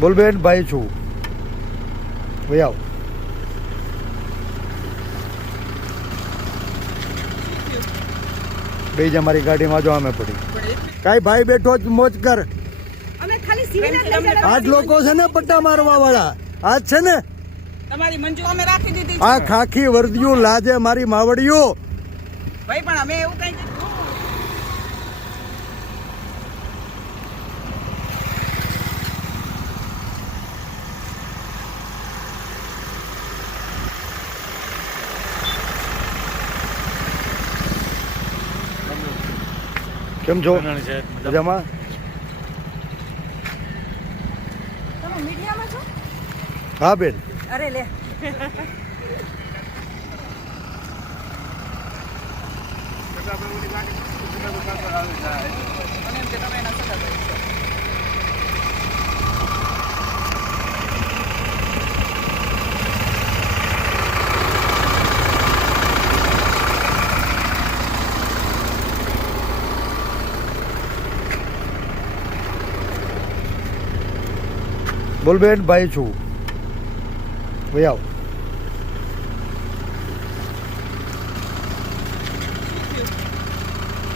બોલ બેન ભાઈ છું ભાઈ આવ બે જ અમારી ગાડીમાં જો અમે પડી કાઈ ભાઈ બેઠો જ મોજ કર અમે ખાલી સિવિલ જ લઈ જવાના. આજ લોકો છે ને પટ્ટા મારવા વાળા આજ છે ને તમારી મંજૂર અમે રાખી દીધી આ છે ખાખી વર્દિયું લાજે મારી માવડિયું ભાઈ, પણ અમે એવું કઈ કેમ છો મજામાં તમે મીડિયામાં છો? હા બેન અરે લે બોલ બેન ભાઈ છું ભાઈ આવ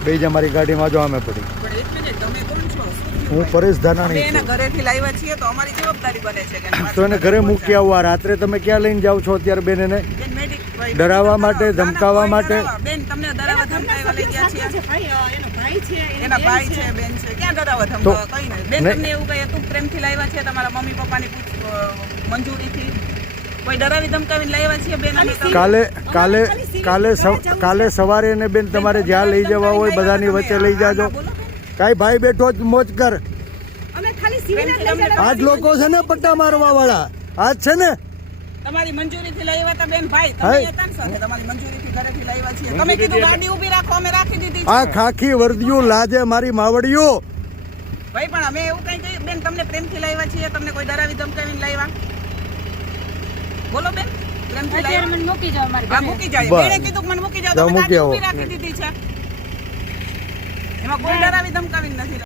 બે જ અમારી ગાડીમાં જો અમે પડી પણ એક મિનિટ, તમે કોણ છો? હું પરેશ અમે ધાનાણી એના છું ઘરેથી લાવ્યા છીએ તો અમારી જવાબદારી બને છે કે એને તો એને ઘરે મૂકી આવવા રાત્રે તમે ક્યાં લઈને જાઓ છો અત્યારે બેન એને બેન, ભાઈ, ડરાવવા માટે, ના, ના, ધમકાવવા કોઈ માટે? ડરાવવા. બેન, તમને ડરાવવા ધમકાવવા લઈ ગયા છીએ. એનો એના ભાઈ છે, બેન છે, ક્યાં ડરાવવા ધમકાવવા? કઈ નહીં. બેન, ને- તમને એવું કહીએ તું પ્રેમથી લાવ્યા છે તમારા મમ્મી પપ્પાની મંજૂરીથી કોઈ ડરાવી ધમકાવીને લાવ્યા છીએ બેન અમે તમને? કાલે સવારે એને બેન તમારે જ્યાં લઈ જવા હોય બધાની વચ્ચે લઈ જાજો કાઈ ભાઈ બેઠો જ મોજ કર અમે ખાલી સિવિલ જ લઈ જવાના. આજ લોકો છે ને પટ્ટા મારવા વાળા આજ છે ને તમારી મંજૂરીથી લાવ્યા હતા બેન, ભાઈ તમે હાય. હતા ને સાથે તમારી મંજૂરીથી ઘરેથી લાવ્યા છીએ. તમે કીધું ગાડી ઊભી રાખો, અમે રાખી દીધી આ છે. ખાખી વર્દિયું લાજે મારી માવડિયું ભાઈ, પણ અમે એવું કઈ કહ્યું બેન, તમને પ્રેમથી લાવ્યા છીએ, તમને કોઈ ડરાવી ધમકાવીને લાવ્યા? બોલો બેન, પ્રેમથી અત્યારે લાવ્યા? મને મૂકી જાઓ મારી હા, ઘરે. મૂકી જાય. બસ. બેને કીધું કે મને મૂકી જાઓ, જાઓ, તમે મૂકી ગાડી આવો. ઊભી રાખી દીધી છે. એમાં કોઈ ડરાવી ધમકાવીને નથી